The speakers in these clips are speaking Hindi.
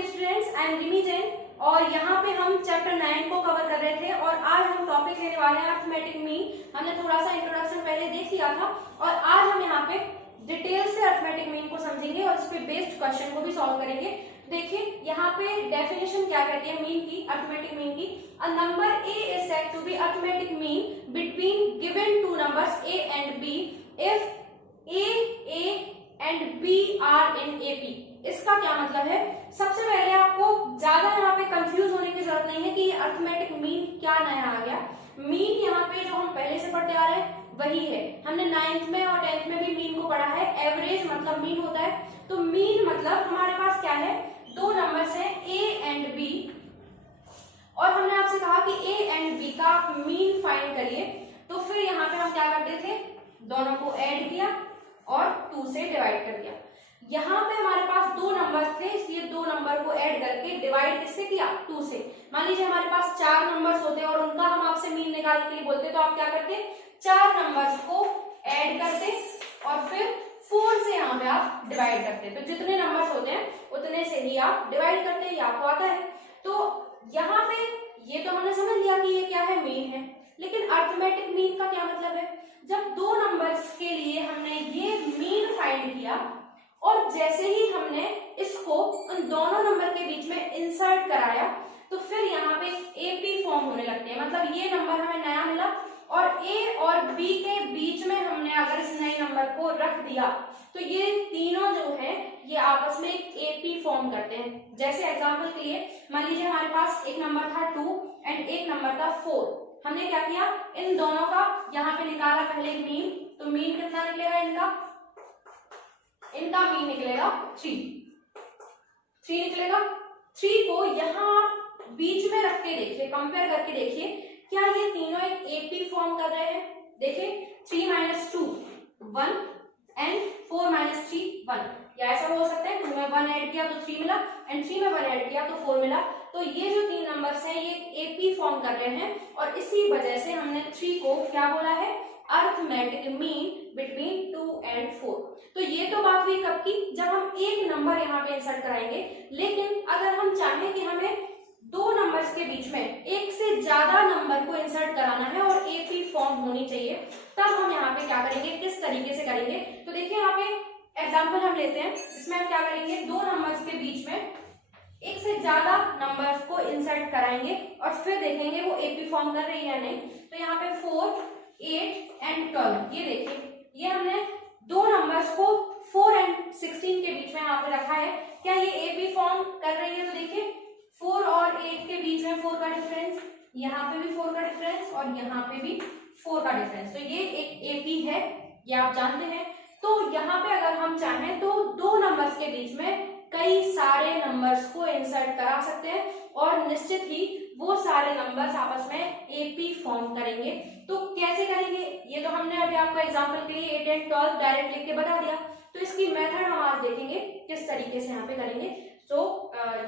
Dear students, I am Rimi Jain और यहाँ पे हम चैप्टर 9 को कवर कर रहे थे और आज हम टॉपिक लेने वाले हैं अर्थमेटिक मीन। हमने थोड़ा सा इंट्रोडक्शन पहले देख लिया था और आज हम यहाँ पे डिटेल से अर्थमेटिक मीन को समझेंगे और इस पे बेस्ड क्वेश्चन को भी सॉल्व करेंगे। देखिए यहाँ पे डेफिनेशन क्या कहती है मीन की, अर्थमेटिक मीन की। A number A is said to be arithmetic mean between given two numbers A and B if A and B are in AP. इसका क्या मतलब है? सबसे पहले आपको ज्यादा यहाँ पे कंफ्यूज होने की जरूरत नहीं है कि अर्थमेटिक मीन क्या नया आ गया। मीन यहाँ पे जो हम पहले से पढ़ते आ रहे हैं वही है। हमने 9th में और 10th में भी मीन को पढ़ा है। एवरेज मतलब मीन होता है। तो मीन मतलब हमारे पास क्या है, दो नंबर्स हैं ए एंड बी और हमने आपसे कहा कि ए एंड बी का मीन फाइंड करिए। तो फिर यहाँ पे हम क्या करते थे, दोनों को ऐड किया और 2 से डिवाइड कर दिया। यहाँ पे हमारे पास दो नंबर्स थे इसलिए दो नंबर को ऐड करके डिवाइड किससे किया, 2 से। मान लीजिए हमारे पास 4 नंबर्स होते और उनका हम आपसे मीन निकालने के लिए बोलते तो आप क्या करते, 4 नंबर्स को ऐड करते और फिर 4 से यहाँ पे आप डिवाइड करते। तो जितने नंबर्स होते हैं उतने से ही आप डिवाइड करते हैं, ये आपको आता है। तो यहाँ पे ये तो हमने समझ लिया कि ये क्या है, मीन है। लेकिन अर्थमेटिक मीन का क्या मतलब है? जब दो नंबर्स के लिए हमने ये मीन फाइंड किया और जैसे ही हमने इसको उन दोनों नंबर के बीच में इंसर्ट कराया तो फिर यहाँ पे एपी फॉर्म होने लगते हैं। मतलब ये नंबर हमें नया मिला और ए और बी के बीच में हमने अगर इस नए नंबर को रख दिया तो ये तीनों जो है ये आपस में एक एपी फॉर्म करते हैं। जैसे एग्जांपल के लिए मान लीजिए हमारे पास एक नंबर था 2 एंड एक नंबर था 4। हमने क्या किया, इन दोनों का यहाँ पे निकाला पहले मीन। तो मीन कितना निकलेगा इनका मीन निकलेगा 3 निकलेगा। 3 को यहाँ बीच में रख के देखिए, कंपेयर करके देखिए क्या ये तीनों एक एपी फॉर्म कर रहे हैं। देखिए 3 - 2 1 एंड 4 - 3 1। या ऐसा हो सकता है 2 में 1 ऐड किया तो 3 मिला एंड 3 में 1 ऐड किया तो 4 मिला। तो ये जो 3 नंबर्स हैं ये एपी फॉर्म कर रहे हैं और इसी वजह से हमने 3 को क्या बोला है, अर्थमेटिक मीन बिटवीन 2 एंड 4। तो ये तो बात हुई कब की, जब हम एक नंबर यहाँ पे इंसर्ट कराएंगे। लेकिन अगर हम चाहें कि हमें दो नंबर्स के बीच में एक से ज्यादा नंबर को इंसर्ट कराना है और एपी फॉर्म होनी चाहिए, तब हम यहाँ पे क्या करेंगे, किस तरीके से करेंगे। तो देखिए यहाँ पे एग्जाम्पल हम लेते हैं जिसमें हम क्या करेंगे, दो नंबर्स के बीच में एक से ज्यादा नंबर्स को इंसर्ट कराएंगे और फिर देखेंगे वो एपी फॉर्म कर रही है या नहीं। तो यहाँ पे 4 8 एंड 12, ये देखिए ये हमने दो नंबर्स को 4 एंड 16 के बीच में यहाँ पे रखा है। क्या ये एपी फॉर्म कर रही है? तो देखिए 4 और 8 के बीच में 4 का डिफरेंस, यहाँ पे भी 4 का डिफरेंस और यहाँ पे भी 4 का डिफरेंस। तो ये एक एपी है, ये आप जानते हैं। तो यहाँ पे अगर हम चाहें तो दो नंबर्स के बीच में कई सारे नंबर्स को इंसर्ट करा सकते हैं और निश्चित ही वो सारे नंबर्स आपस में एपी फॉर्म करेंगे। तो कैसे करेंगे, ये तो हमने अभी आपको एग्जांपल के लिए 8 एंड 12 डायरेक्ट लिख के बता दिया। तो इसकी मेथड हम आज देखेंगे किस तरीके से यहाँ पे करेंगे। तो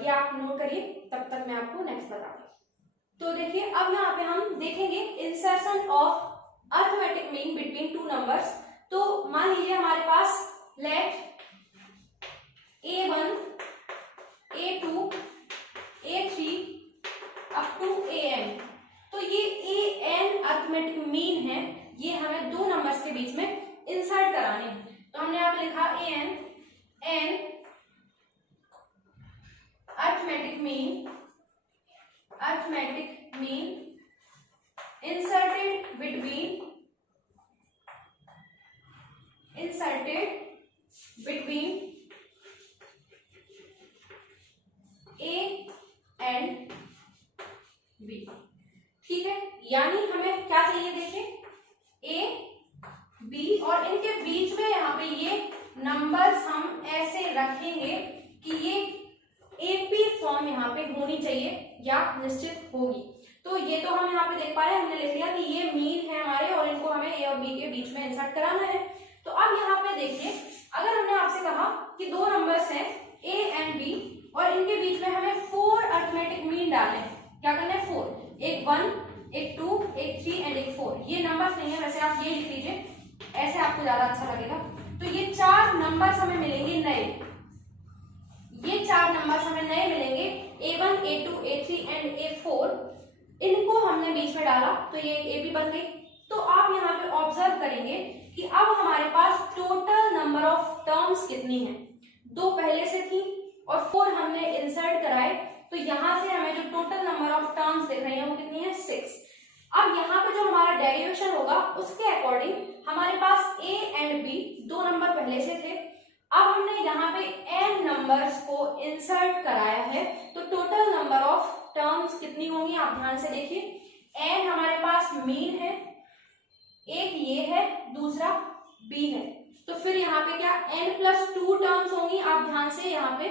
ये आप नोट करिए, तब तक मैं आपको नेक्स्ट बताऊंगी। तो देखिए अब यहाँ पे हम देखेंगे insertion of arithmetic mean between 2 numbers. तो मान लीजिए हमारे पास let A1 A2 A3 up to AN। तो ये AN अर्थमेटिक मीन है, ये हमें दो नंबर्स के बीच में इंसर्ट कराने हैं। तो हमने यहाँ पे लिखा AN N arithmetic mean inserted between A and B। ठीक है, यानी हमें क्या चाहिए, देखिए A B और इनके बीच में यहाँ पे ये नंबर्स हम ऐसे रखेंगे कि ये एपी फॉर्म यहाँ पे होनी चाहिए या निश्चित होगी। तो ये तो हम यहाँ पे देख पा रहे हैं, हमने लिख लिया कि ये मीन है हमारे और इनको हमें ए और बी के बीच में इंसर्ट कराना है। तो अब यहाँ पे देखिए अगर हमने आपसे कहा कि दो नंबर्स हैं ए एंड बी और इनके बीच में हमें 4 अर्थमेटिक मीन डालने हैं। क्या करना है, 4, एक 1 एक 2 एक 3 एंड एक 4। ये नंबर्स नहीं है, वैसे आप ये लिख लीजिए, ऐसे आपको ज्यादा अच्छा लगेगा। तो ये 4 नंबर्स हमें मिलेंगे नए, ये 4 नंबर्स हमें नए मिलेंगे A2, A3 एंड A4 इनको हमने बीच में डाला तो ये AB बन गई। तो आप यहाँ पे ऑब्जर्व करेंगे कि अब हमारे पास टोटल नंबर ऑफ टर्म्स कितनी है, 2 पहले से थी और 4 हमने इंसर्ट कराए, तो यहाँ से हमें जो टोटल नंबर ऑफ टर्म्स दिख रही है वो कितनी है 6। अब यहाँ पे जो हमारा डेरिवेशन होगा उसके अकॉर्डिंग हमारे पास A एंड B 2 नंबर पहले से थे, अब हमने यहाँ पे n नंबर्स को इंसर्ट कराया है, तो टोटल नंबर ऑफ टर्म्स कितनी होंगी आप ध्यान से देखिए। n हमारे पास मीन है, एक ये है, दूसरा b है, तो फिर यहाँ पे क्या n+2 टर्म्स होंगी, आप ध्यान से यहाँ पे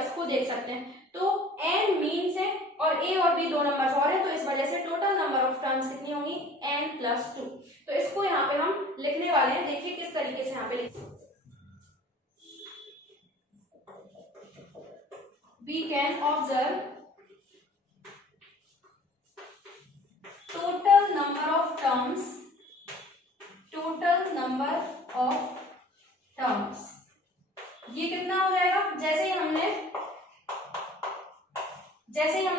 इसको देख सकते हैं। तो n मीन्स है और a और b 2 नंबर्स और है, तो इस वजह से टोटल नंबर ऑफ टर्म्स कितनी होंगी n+2। तो इसको यहाँ पे हम लिखने वाले हैं, देखिए किस तरीके से यहाँ पे लिखते हैं। We can observe total number of terms, total number of terms, ये कितना हो जाएगा, जैसे ही हमने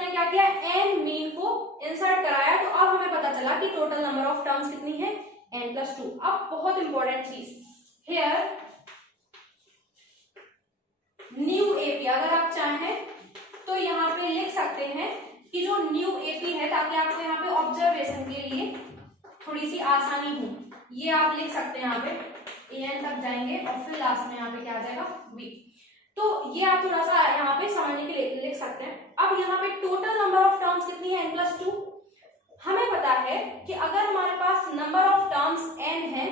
क्या किया n मीन को इंसर्ट कराया, तो अब हमें पता चला कि टोटल नंबर ऑफ टर्म्स कितनी है n+2। अब बहुत इंपॉर्टेंट चीज हियर न्यू एपी, अगर आप चाहें तो यहाँ पे लिख सकते हैं कि जो न्यू एपी है, ताकि आपको यहाँ पे ऑब्जर्वेशन के लिए थोड़ी सी आसानी हो, ये आप लिख सकते हैं। यहाँ पे एन तक जाएंगे और फिर लास्ट में यहाँ पे क्या आ जाएगा बी, तो ये आप थोड़ा सा यहाँ पे समझने के लिए लिख सकते हैं। अब यहाँ पे टोटल नंबर ऑफ टर्म्स कितनी है n+2। हमें पता है कि अगर हमारे पास नंबर ऑफ टर्म्स n है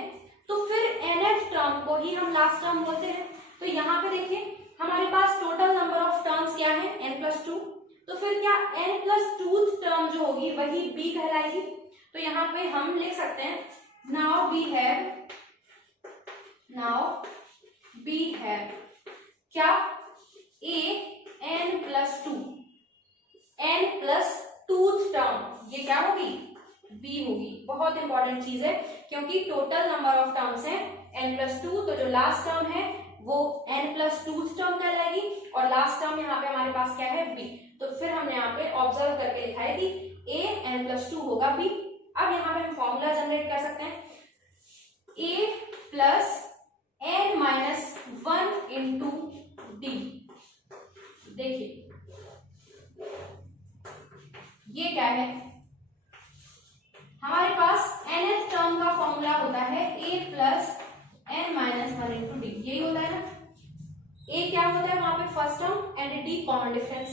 तो फिर nth टर्म को ही हम लास्ट टर्म बोलते हैं। तो यहाँ पे देखिए हमारे पास टोटल नंबर ऑफ टर्म्स क्या है n+2, तो फिर क्या n+2 टर्म जो होगी वही b कहलाएगी। तो यहाँ पे हम लिख सकते हैं नाउ बी है क्या a n+2 टर्म, ये क्या होगी b होगी। बहुत इंपॉर्टेंट चीज है, क्योंकि टोटल नंबर ऑफ टर्म्स है n+2, तो जो लास्ट टर्म है वो n+2 टर्म कहलाएगी और लास्ट टर्म यहाँ पे हमारे पास क्या है b। तो फिर हमने यहाँ पे ऑब्जर्व करके लिखा है कि a n+2 होगा b। अब यहाँ पे हम फॉर्मूला जनरेट कर सकते हैं a plus n-1 into d। देखिए ये क्या है, हमारे पास nth टर्म का फॉर्मूला होता है a plus n-1 into D, यही होता है ना। a क्या होता है वहां पे first term and d common difference,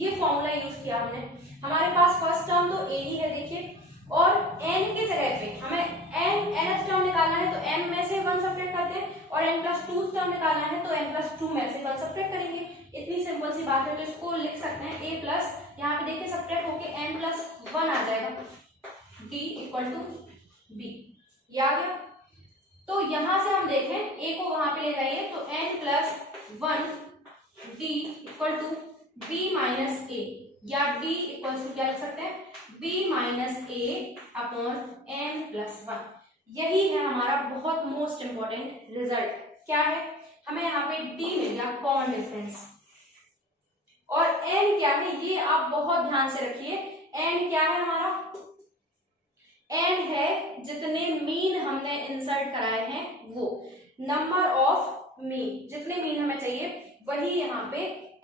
ये फॉर्मूला यूज किया हमने। हमारे पास फर्स्ट टर्म तो a ही है देखिए, और n के जगह पे हमें nth टर्म निकालना है तो m में से 1 सब्ट्रैक्ट करते हैं, और n+2 टर्म निकालना है तो n+2 में से 1 सब्ट्रैक्ट करेंगे। इतनी सिंपल सी बात है, तो इसको लिख सकते हैं a प्लस, यहाँ पे देखिए सब्ट्रैक्ट होके n+1 आ जाएगा, d इक्वल टू b, ये आ गया। तो यहां से हम देखें a को वहां पे ले जाइए तो n+1 d equal to b minus a, या d इक्वल टू क्या लिख सकते हैं b minus a upon n+1। यही है हमारा बहुत मोस्ट इंपॉर्टेंट रिजल्ट। क्या है, हमें यहाँ पे d मिल गया कॉमन डिफरेंस, और n क्या है ये आप बहुत ध्यान से रखिए। n क्या है हमारा, n है जितने मीन हमने इंसर्ट कराए हैं वो, नंबर ऑफ मीन, जितने मीन हमें चाहिए वही यहाँ पे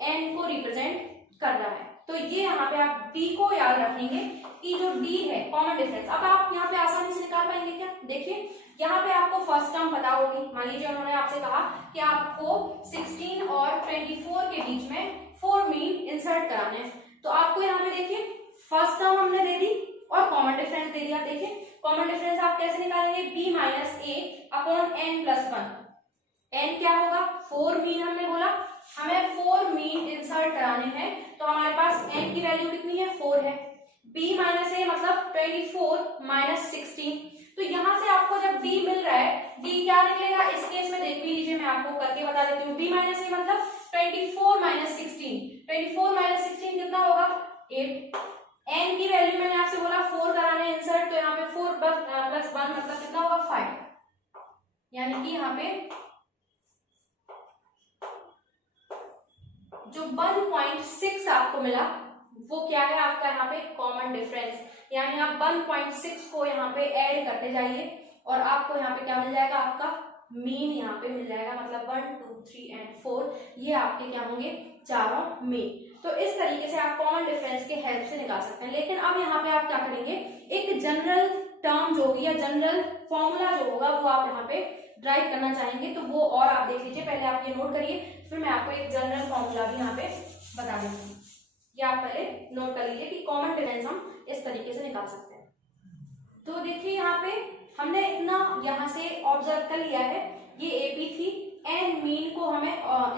n को रिप्रेजेंट कर रहा है। तो ये यहाँ पे आप d को याद रखेंगे कि जो d है कॉमन डिफरेंस। अब आप यहाँ पे आसानी से निकाल पाएंगे क्या, देखिए यहाँ पे आपको फर्स्ट टर्म पता होगी। मान लीजिए उन्होंने आपसे कहा कि आपको 16 और 24 के बीच में 4 मीन इंसर्ट कराने हैं, तो आपको यहाँ पे देखिए फर्स्ट टर्म हमने दे दी और कॉमन डिफरेंस दे दिया। देखिए कॉमन डिफरेंस आप कैसे निकालेंगे, b minus a upon n+1। n क्या होगा, 4 मीन हमने बोला, हमें 4 मीन इंसर्ट कराने हैं, तो हमारे पास n की वैल्यू कितनी है 4 है, b माइनस a मतलब 24 माइनस 16। तो यहाँ से आपको जब d मिल रहा है, d क्या निकलेगा इस केस में देख भी लीजिए, मैं आपको करके बता देती हूँ। b माइनस a मतलब 24 माइनस 16, 24 माइनस 16 कितना होगा 8। n की वैल्यू मैंने आपसे बोला 4 कराने इंसर्ट, तो यहाँ पे 4 प्लस 1 मतलब कितना होगा 5, यानी कि यहाँ पे जो 1.6 आपको मिला वो क्या है आपका यहाँ पे कॉमन डिफरेंस, यानी आप 1.6 को यहाँ पे ऐड करते जाइए और आपको यहाँ पे क्या मिल जाएगा, आपका मीन यहाँ पे मिल जाएगा, मतलब 1 2 3 एंड 4 ये आपके क्या होंगे, चारों मीन। तो इस तरीके से आप कॉमन डिफरेंस के हेल्प से निकाल सकते हैं। लेकिन अब यहाँ पे आप क्या करेंगे, एक जनरल टर्म जो होगी या जनरल फॉर्मूला जो होगा वो आप यहाँ पे ड्राइव करना चाहेंगे, तो वो और आप देख लीजिए, पहले आप ये नोट करिए, फिर मैं आपको एक जनरल फॉर्मूला भी यहाँ पे बता दूंगी। ये आप पहले नोट कर लीजिए कि कॉमन डिफरेंस हम इस तरीके से निकाल सकते हैं। तो देखिए यहाँ पे हमने इतना यहाँ से ऑब्जर्व कर लिया है, ये एपी थी, एन मीन को हमें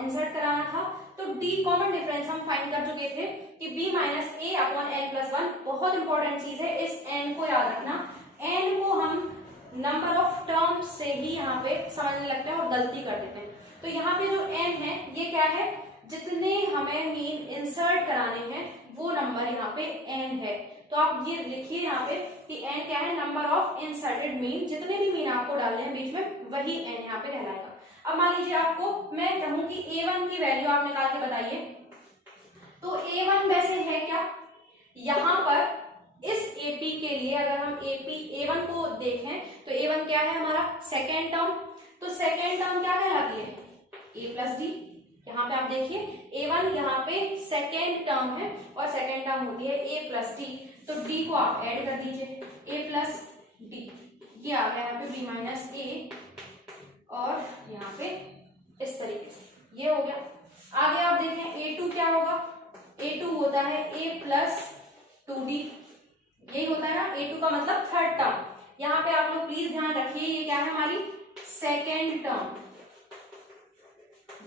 इंसर्ट कराना था, तो डी कॉमन डिफरेंस हम फाइंड कर चुके थे कि B minus A upon N plus 1। बहुत इंपॉर्टेंट चीज है, इस एन को याद रखना, एन को हम नंबर ऑफ टर्म्स से ही यहाँ पे समझने लगते हैं और गलती कर देते हैं। तो यहाँ पे जो एन है ये क्या है, जितने हमें मीन इंसर्ट कराने हैं वो नंबर यहाँ पे एन है। तो आप ये लिखिए यहाँ पे कि एन क्या है, नंबर ऑफ इंसर्टेड मीन, जितने भी मीन आपको डालने हैं बीच में वही एन यहाँ पे कहलाएगा। अब मान लीजिए आपको मैं कहूँ कि a1 की वैल्यू आप निकाल के बताइए, तो a1 वैसे है क्या, यहाँ पर इस AP के लिए अगर हम a1 को देखें तो a1 क्या है हमारा सेकेंड टर्म, तो सेकेंड टर्म क्या कहलाती है, a प्लस डी। यहाँ पे आप देखिए a1 यहाँ पे सेकेंड टर्म है और सेकेंड टर्म होती है a प्लस डी, तो d को आप ऐड कर दीजिए, a प्लस डी, ये आ गया यहाँ पे b माइनस ए, और यहाँ पे इस तरीके से ये हो गया। आगे आप देखें a2 क्या होगा, a2 होता है a प्लस 2d, यही होता है ना, a2 का मतलब थर्ड टर्म। यहाँ पे आप लोग प्लीज ध्यान रखिए ये क्या है, हमारी सेकेंड टर्म।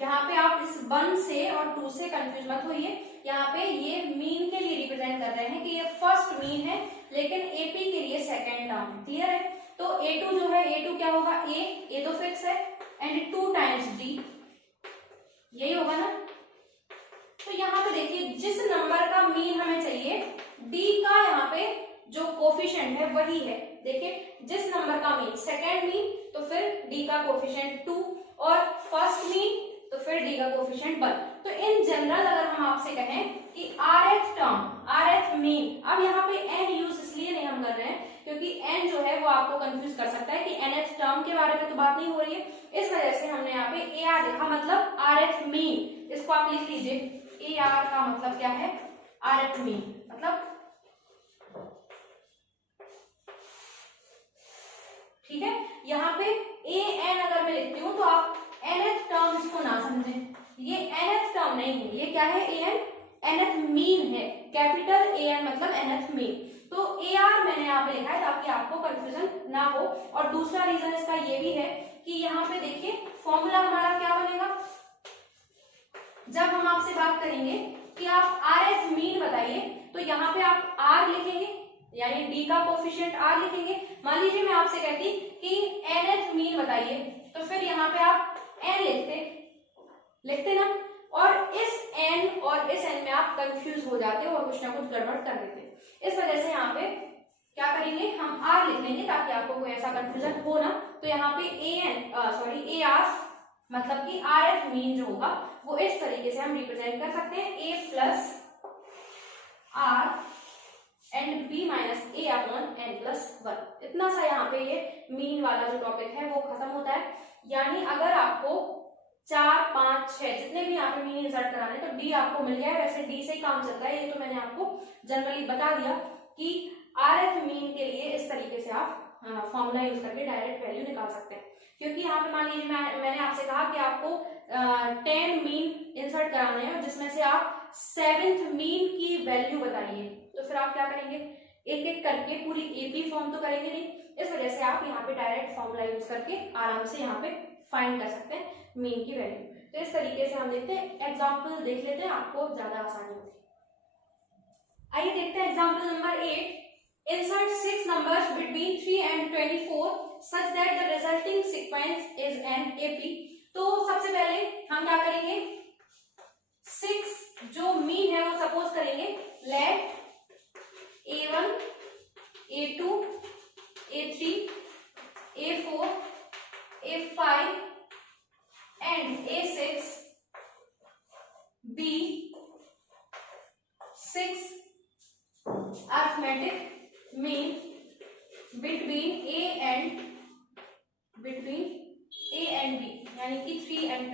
यहाँ पे आप इस 1 से और 2 से कंफ्यूज मत होइए, यहाँ पे ये मीन के लिए रिप्रेजेंट कर रहे हैं कि ये फर्स्ट मीन है, लेकिन एपी के लिए सेकेंड टर्म है। क्लियर है, तो a2 जो है, a2 क्या होगा, a तो फिक्स है, एंड 2 टाइम्स d, यही होगा ना। तो यहाँ पे देखिए जिस नंबर का मीन हमें चाहिए, d का यहाँ पे जो कोफिशिएंट है वही है। देखिए जिस नंबर का मीन सेकेंड मीन, तो फिर d का कोफिशिएंट 2, और फर्स्ट मीन तो फिर d का कोफिशिएंट 1। तो इन जनरल अगर हम आपसे कहें कि rth टर्म, rth मीन, अब यहाँ पे n यूज इसलिए नहीं हम कर रहे हैं क्योंकि n जो है वो आपको कंफ्यूज कर सकता है कि nth टर्म के बारे में तो बात नहीं हो रही है, इस वजह से हमने यहाँ पे ar लिखा, मतलब rth मीन। इसको आप लिख लीजिए, ar का मतलब क्या है, rth मीन, मतलब ठीक है। यहाँ पे an अगर मैं लिखती हूँ तो आप nth टर्म इसको ना समझें, ये nth टर्म नहीं है, ये क्या है, an nth मीन है, कैपिटल an मतलब nth मीन। तो ar मैंने यहाँ पे लिखा है ताकि आपको कंफ्यूजन ना हो। और दूसरा रीजन इसका ये भी है कि यहाँ पे देखिए फॉर्मूला हमारा क्या बनेगा, जब हम आपसे बात करेंगे कि आप rth मीन बताइए, तो यहाँ पे आप r लिखेंगे, यानी d का कोफिशिएंट r लिखेंगे। मान लीजिए मैं आपसे कहती कि nth मीन बताइए, तो फिर यहाँ पे आप n लिखते ना, और इस n और इस n में आप कंफ्यूज हो जाते हो और कुछ ना कुछ गड़बड़ कर देते। इस वजह से यहाँ पे क्या करेंगे, हम r लिख लेंगे ताकि आपको कोई ऐसा कंफ्यूजन हो ना। तो यहाँ पे ar मतलब कि rth मीन जो होगा वो इस तरीके से हम रिप्रेजेंट कर सकते हैं, a plus r and b minus A upon n plus 1। इतना सा यहाँ पे ये मीन वाला जो टॉपिक है वो खत्म होता है। यानी अगर आपको 4 5 6 जितने भी यहाँ पे मीन इंसर्ट कराने तो d आपको मिल गया है। वैसे d से ही काम चलता है, ये तो मैंने आपको जनरली बता दिया कि rth मीन के लिए इस तरीके से आप फॉर्मूला यूज करके डायरेक्ट वैल्यू निकाल सकते हैं। क्योंकि यहाँ पे मान लीजिए मैंने आपसे कहा कि आपको 10 मीन इंसर्ट कराने हैं और जिसमें से आप 7th मीन की वैल्यू बताइए, तो फिर आप क्या करेंगे, एक एक करके पूरी एपी फॉर्म तो करेंगे नहीं। इस वजह से आप यहाँ पे डायरेक्ट फॉर्मूला यूज करके आराम से यहाँ पे फाइंड कर सकते हैं मीन की वैल्यू। तो इस तरीके से हम देखते हैं, एग्जाम्पल देख लेते हैं, आपको ज्यादा आसानी होगी। आइए देखते हैं example number 8। Insert 6 numbers between 3 and 24 such that the resulting sequence is an AP। तो सबसे पहले हम क्या करेंगे, 6 जो मीन है वो सपोज करेंगे, let A1, A2, A3, A4, A5 and A6 be 6 arithmetic mean between A and B, यानी कि 3 and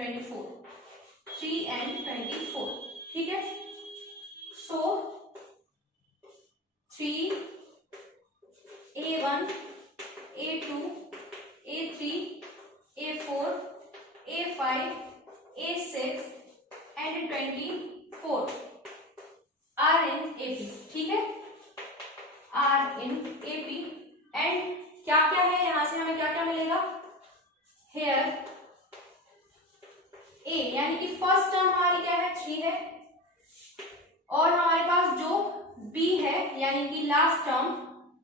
24, ठीक है। सो 3, A1, A2, A3, A4, A5, A6 and 24 are in AP, ठीक है, are in AP। एंड क्या क्या है, यहां से हमें क्या क्या मिलेगा, हेयर ए यानी कि फर्स्ट टर्म हमारी क्या है 3 है, और हमारे पास जो बी है यानी कि लास्ट टर्म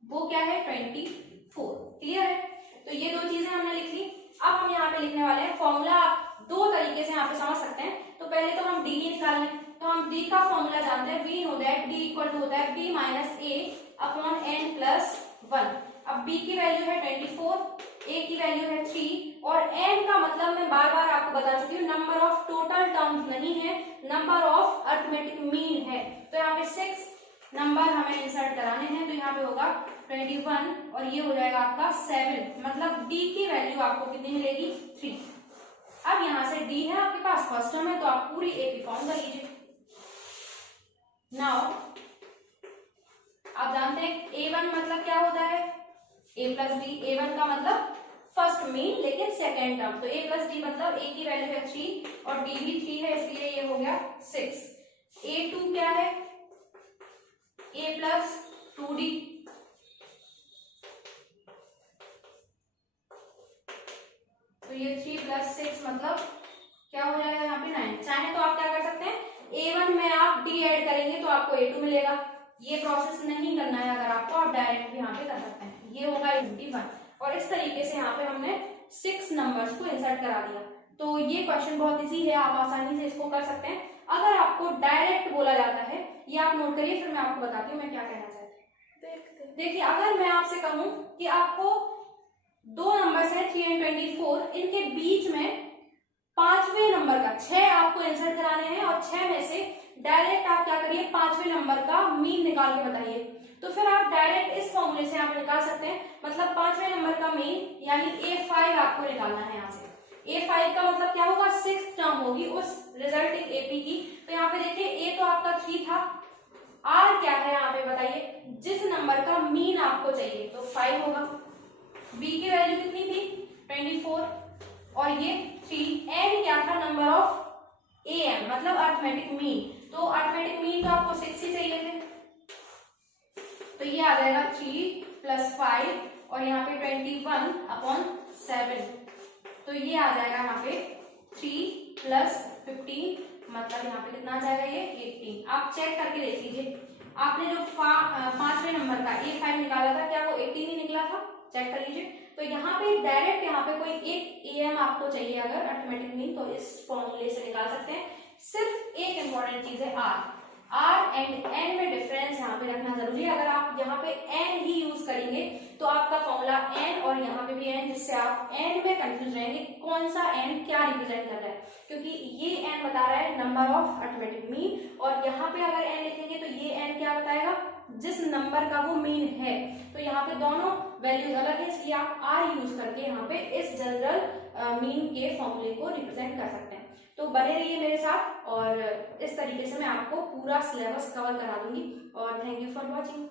वो क्या है 24। क्लियर है, तो ये दो चीजें हमने लिख ली। अब हम यहाँ पे लिखने वाले हैं फॉर्मूला। आप दो तरीके से यहाँ पे समझ सकते हैं। तो पहले तो हम डी निकाल लें, तो हम डी का फॉर्मूला जानते हैं, we know that D equal to होता है B minus A upon N plus 1। अब b की वैल्यू है 24, a की वैल्यू है 3 और n का मतलब मैं बार बार आपको बता चुकी हूँ नंबर ऑफ टोटल टर्म्स नहीं है, नंबर ऑफ अरिथमेटिक मीन है। तो यहाँ पे 6 नंबर हमें इंसर्ट कराने हैं, तो यहाँ पे होगा 21 और ये हो जाएगा आपका 7, मतलब d की वैल्यू आपको कितनी मिलेगी 3। अब यहाँ से d है आपके पास फर्स्ट टर्म है, तो आप पूरी AP फॉर्म कर लीजिए। नाउ आप जानते हैं A1 मतलब क्या होता है, a प्लस डी। A1 का मतलब फर्स्ट मीन लेकिन सेकेंड टर्म, तो a प्लस डी मतलब a की वैल्यू है 3 और d भी 3 है, इसलिए ये हो गया 6। A2 क्या है, a प्लस 2d, तो ये 3 प्लस 6 मतलब क्या हो जाएगा यहाँ पे 9। चाहे तो आप क्या कर सकते हैं, A1 में आप d ऐड करेंगे तो आपको A2 मिलेगा। ये प्रोसेस नहीं करना है अगर आपको, आप डायरेक्ट भी यहाँ पे कर सकते हैं। ये होगा 21 और इस तरीके से यहाँ पे हमने 6 नंबर्स को इंसर्ट करा दिया। तो ये क्वेश्चन बहुत इजी है, आप आसानी से इसको कर सकते हैं। अगर आपको डायरेक्ट बोला जाता है, ये आप नोट करिए, फिर मैं आपको बताती हूँ मैं क्या कहना चाहती हूँ। देखिए अगर मैं आपसे कहूँ कि आपको दो नंबर्स है 3 and 24, इनके बीच में पांचवें नंबर का 6 आपको इंसर्ट कराने हैं और 6 में से डायरेक्ट आप क्या करिए पांचवें नंबर का मीन निकाल के बताइए। तो फिर आप डायरेक्ट इस फॉर्मूले से आप निकाल सकते हैं, मतलब पांचवें नंबर का मीन यानी A5 आपको निकालना है। यहाँ से A5 का मतलब क्या होगा, 6th टर्म होगी उस रिजल्टिंग AP की। तो यहाँ पे देखिए A तो आपका 3 था, R क्या है यहाँ पे बताइए, जिस नंबर का मीन आपको चाहिए तो 5 होगा। B की वैल्यू कितनी थी 24 और ये 3। N क्या था, नंबर ऑफ AM मतलब अरिथमेटिक मीन, तो अरिथमेटिक मीन तो आपको 6 ही चाहिए थे, तो ये आ जाएगा 3 प्लस 5 और यहाँ पे 21/7, तो ये आ जाएगा यहाँ पे 3 प्लस 15, मतलब यहाँ पे कितना आ जाएगा ये 18। आप चेक करके देख लीजिए, आपने जो पांचवें नंबर का A5 निकाला था क्या वो 18 ही निकला था, चेक कर लीजिए। तो यहाँ पे डायरेक्ट यहाँ पे कोई एक AM आपको चाहिए अगर अरिथमेटिक मीन, तो इस फॉर्मूले से निकाल सकते हैं। सिर्फ एक इंपॉर्टेंट चीज है R एंड N में डिफरेंस यहाँ पे रखना जरूरी है। अगर आप यहाँ पे N ही यूज करेंगे तो आपका फॉर्मूला N और यहाँ पे भी N, जिससे आप N में कंफ्यूज रहेंगे कौन सा N क्या रिप्रेजेंट कर रहा है, क्योंकि ये N बता रहा है नंबर ऑफ अरिथमेटिक मीन और यहाँ पे अगर N लिखेंगे तो ये N क्या बताएगा, जिस नंबर का वो मीन है। तो यहाँ पे दोनों वैल्यूज अलग है, इसलिए आप R यूज करके यहाँ पे इस जनरल मीन के फॉर्मूले को रिप्रेजेंट कर सकते हैं। तो बने रहिए मेरे साथ और इस तरीके से मैं आपको पूरा सिलेबस कवर करा दूंगी और थैंक यू फॉर वॉचिंग।